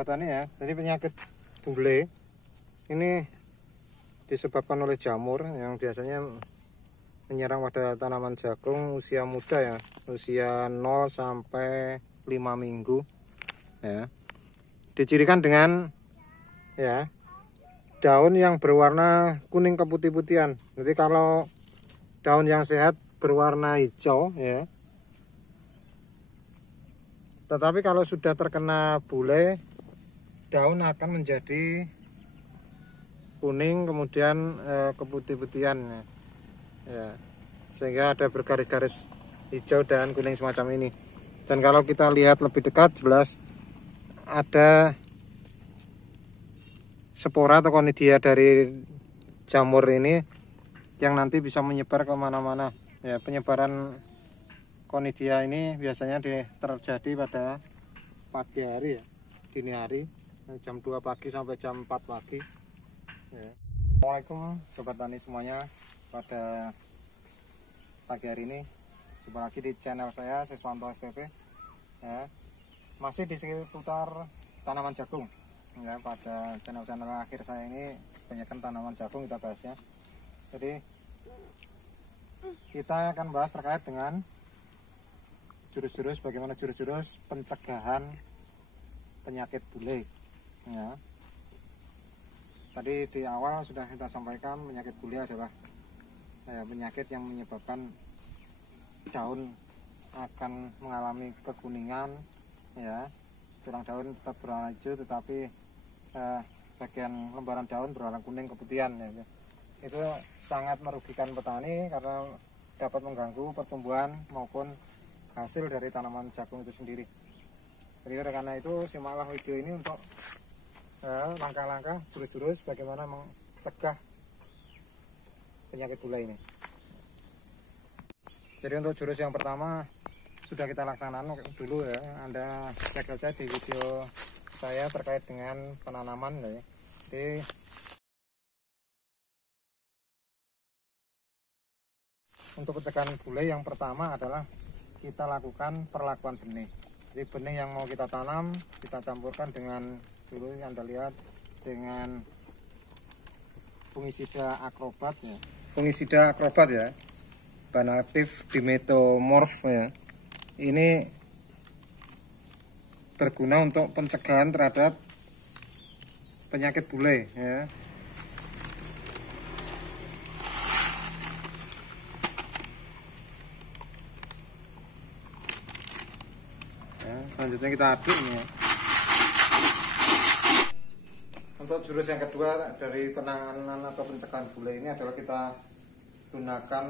sobat tani ya. Jadi penyakit bule ini disebabkan oleh jamur yang biasanya menyerang pada tanaman jagung usia muda ya, usia 0 sampai 5 minggu ya. Dicirikan dengan ya daun yang berwarna kuning keputih-putihan. Jadi kalau daun yang sehat berwarna hijau ya. Tetapi kalau sudah terkena bule, daun akan menjadi kuning kemudian keputih-putihan ya, sehingga ada bergaris-garis hijau dan kuning semacam ini. Dan kalau kita lihat lebih dekat, jelas ada spora atau konidia dari jamur ini yang nanti bisa menyebar kemana-mana ya. Penyebaran konidia ini biasanya terjadi pada pagi hari ya, dini hari jam 2 pagi sampai jam 4 pagi ya. Assalamualaikum sobat tani semuanya. Pada pagi hari ini jumpa lagi di channel saya Siswanto SPP ya. Masih di seputar tanaman jagung ya. Pada channel-channel akhir saya ini kebanyakan tanaman jagung kita bahasnya. Jadi kita akan bahas terkait dengan jurus-jurus, bagaimana jurus-jurus pencegahan penyakit bule ya. Tadi di awal sudah kita sampaikan penyakit bule adalah penyakit yang menyebabkan daun akan mengalami kekuningan ya, tulang daun tetap berwarna hijau tetapi bagian lembaran daun berwarna kuning keputihan ya. Itu sangat merugikan petani karena dapat mengganggu pertumbuhan maupun hasil dari tanaman jagung itu sendiri. Jadi karena itu simaklah video ini untuk langkah-langkah jurus-jurus bagaimana mencegah penyakit bule ini. Jadi untuk jurus yang pertama sudah kita laksanakan dulu ya. Anda cek saja di video saya terkait dengan penanaman ya. Jadi untuk pencegahan bule yang pertama adalah kita lakukan perlakuan benih. Jadi benih yang mau kita tanam kita campurkan dengan, dulu Anda lihat, dengan fungisida akrobat ya. Fungisida akrobat ya, bahan aktif dimetomorf ya. Ini berguna untuk pencegahan terhadap penyakit bule ya. Selanjutnya kita aduk ya. Untuk jurus yang kedua dari penanganan atau pencegahan bule ini adalah kita gunakan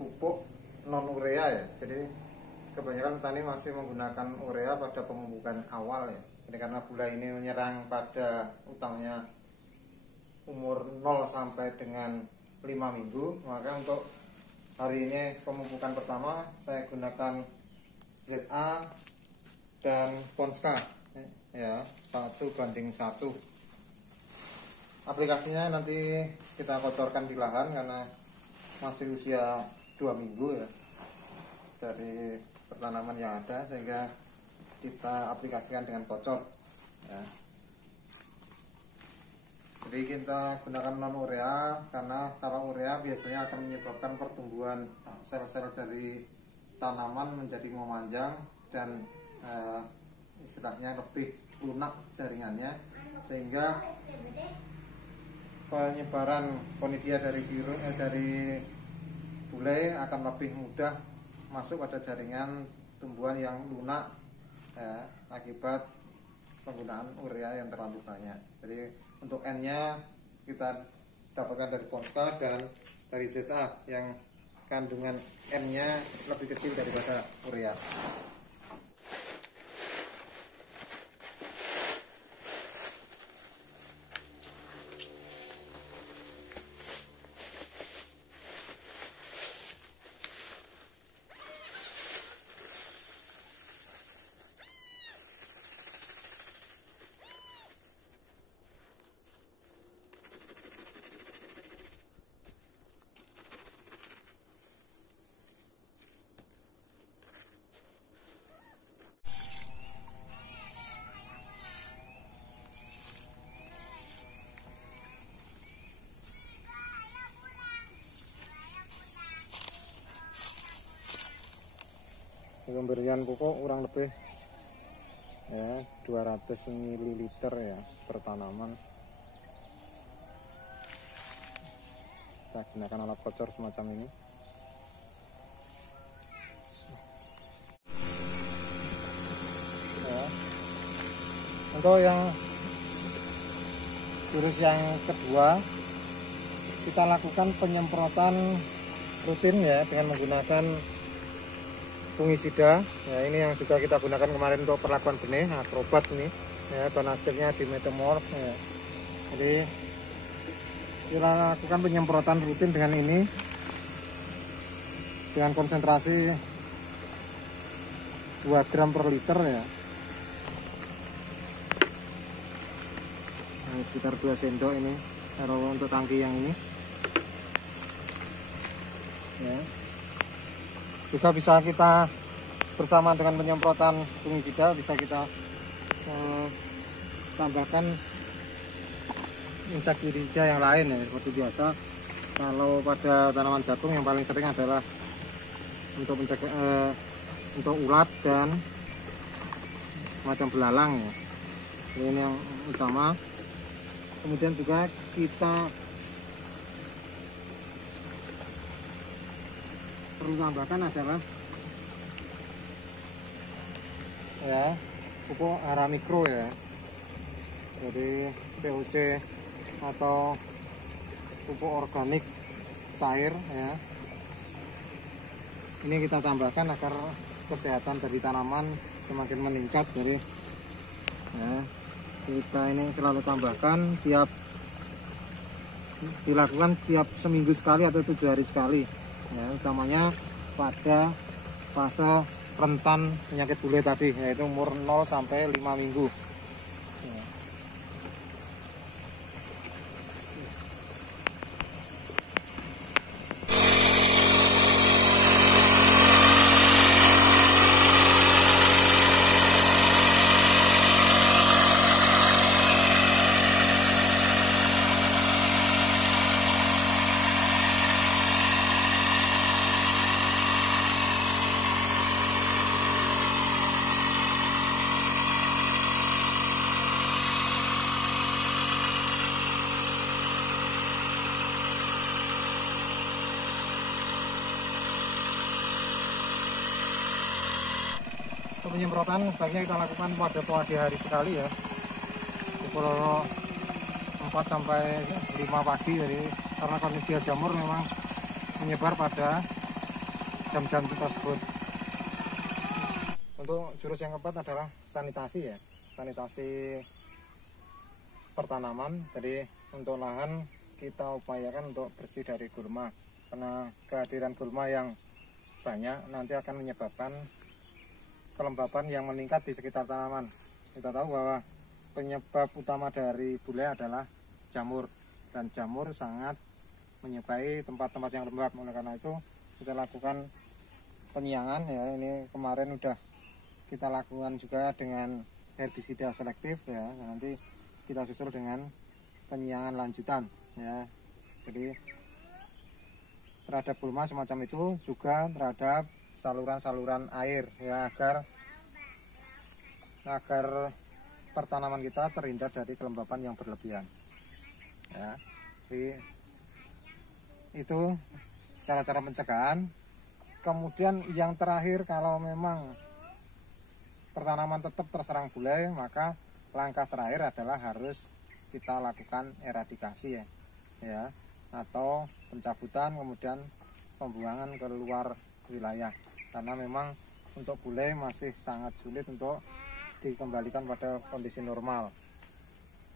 pupuk non urea ya. Jadi kebanyakan petani masih menggunakan urea pada pemupukan awal ya. Jadi karena bule ini menyerang pada utangnya umur 0 sampai dengan 5 minggu, maka untuk hari ini pemupukan pertama saya gunakan ZA dan Ponska ya, 1:1. Aplikasinya nanti kita kotorkan di lahan karena masih usia 2 minggu ya dari pertanaman yang ada, sehingga kita aplikasikan dengan kocor ya. Jadi kita gunakan non urea karena kalau urea biasanya akan menyebabkan pertumbuhan sel-sel dari tanaman menjadi memanjang dan istilahnya lebih lunak jaringannya, sehingga penyebaran konidia dari bule akan lebih mudah masuk pada jaringan tumbuhan yang lunak ya, akibat penggunaan urea yang terlalu banyak. Jadi untuk N-nya kita dapatkan dari Ponska dan dari ZA yang kandungan N-nya lebih kecil daripada urea. pemberian pupuk kurang lebih ya 200 ml ya per tanaman. Kita gunakan alat kocor semacam ini. Ya. Untuk yang jurus yang kedua, kita lakukan penyemprotan rutin ya dengan menggunakan fungisida. Ya, ini yang juga kita gunakan kemarin untuk perlakuan benih, Acrobat ini. Ya, bahan aktifnya Dimetamorph ya. Jadi kita lakukan penyemprotan rutin dengan ini dengan konsentrasi 2 gram per liter ya. Nah, sekitar 2 sendok ini kalau untuk tangki yang ini ya. Juga bisa kita bersama dengan penyemprotan fungisida bisa kita tambahkan insektisida yang lain ya, seperti biasa. Kalau pada tanaman jagung yang paling sering adalah untuk untuk ulat dan macam belalang ya. Ini yang utama. Kemudian juga kita perlu tambahkan adalah ya pupuk hara mikro ya, jadi POC atau pupuk organik cair ya. Ini kita tambahkan agar kesehatan dari tanaman semakin meningkat. Jadi ya, kita ini selalu tambahkan dilakukan tiap seminggu sekali atau 7 hari sekali ya, utamanya pada fase rentan penyakit bule tadi, yaitu umur 0 sampai 5 minggu ya. Penyemprotan sebaiknya kita lakukan pada pagi hari sekali ya, pukul 4 sampai 5 pagi. Jadi karena kondisi jamur memang menyebar pada jam-jam tersebut. Untuk jurus yang keempat adalah sanitasi ya, sanitasi pertanaman. Jadi untuk lahan kita upayakan untuk bersih dari gulma, karena kehadiran gulma yang banyak nanti akan menyebabkan kelembapan yang meningkat di sekitar tanaman. Kita tahu bahwa penyebab utama dari bule adalah jamur, dan jamur sangat menyukai tempat-tempat yang lembab. Oleh karena itu kita lakukan penyiangan ya. Ini kemarin udah kita lakukan juga dengan herbisida selektif ya. Nanti kita susul dengan penyiangan lanjutan ya. Jadi terhadap gulma semacam itu, juga terhadap saluran-saluran air ya, agar pertanaman kita terhindar dari kelembapan yang berlebihan ya. Jadi itu cara-cara pencegahan. Kemudian yang terakhir, kalau memang pertanaman tetap terserang bule, maka langkah terakhir adalah harus kita lakukan eradikasi ya, atau pencabutan kemudian pembuangan ke luar wilayah, karena memang untuk bule masih sangat sulit untuk dikembalikan pada kondisi normal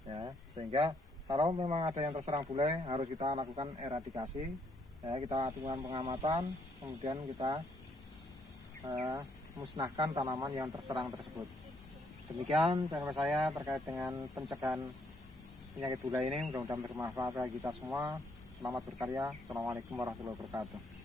ya. Sehingga kalau memang ada yang terserang bule, harus kita lakukan eradikasi ya. Kita lakukan pengamatan, kemudian kita musnahkan tanaman yang terserang tersebut. Demikian channel saya terkait dengan pencegahan penyakit bule ini. Mudah-mudahan bermanfaat bagi kita semua. Selamat berkarya. Assalamualaikum warahmatullahi wabarakatuh.